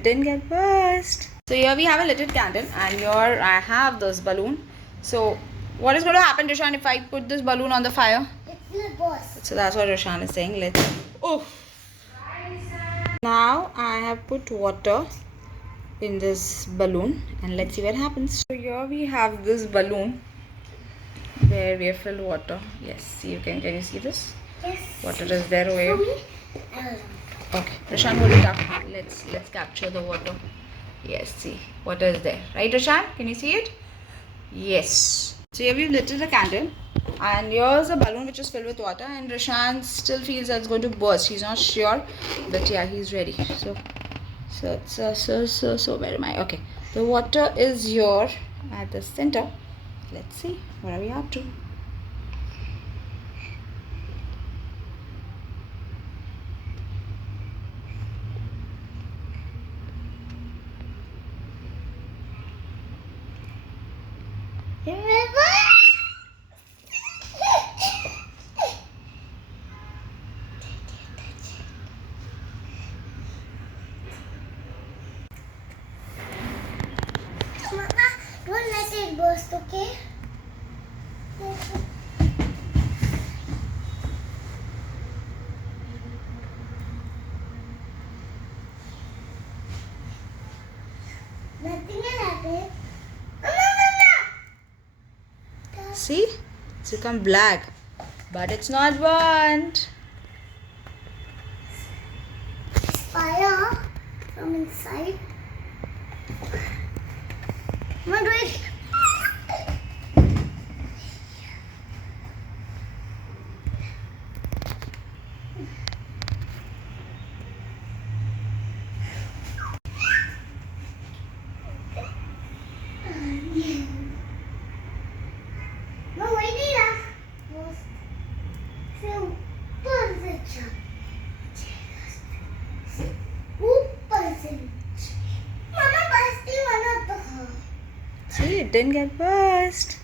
it didn't get burst. So here we have a little candle, and here I have this balloon. So what is going to happen, Roshan, if I put this balloon on the fire? It will burst. So that's what Roshan is saying. Let's. Oh. Now I have put water in this balloon, and let's see what happens. So here we have this balloon where we have filled water. Yes, see, can you see this? Yes. Water is there over here. For me? I don't know. Okay, Roshan, hold it up. Let's capture the water. Yes, see, water is there, right, Roshan? Can you see it? Yes. So here we've lit the candle, and here's a balloon which is filled with water, and Roshan still feels that it's going to burst. He's not sure, but yeah, he's ready. So where am I? Okay, the water is here at the center. Let's see what are we up to. Don't let it burst, okay? Nothing will happen. See, it's become black, but it's not burnt. Fire from inside. I'm gonna do it. No, wait, Nina. ऊपर से Mama, burst. See, it didn't get burst.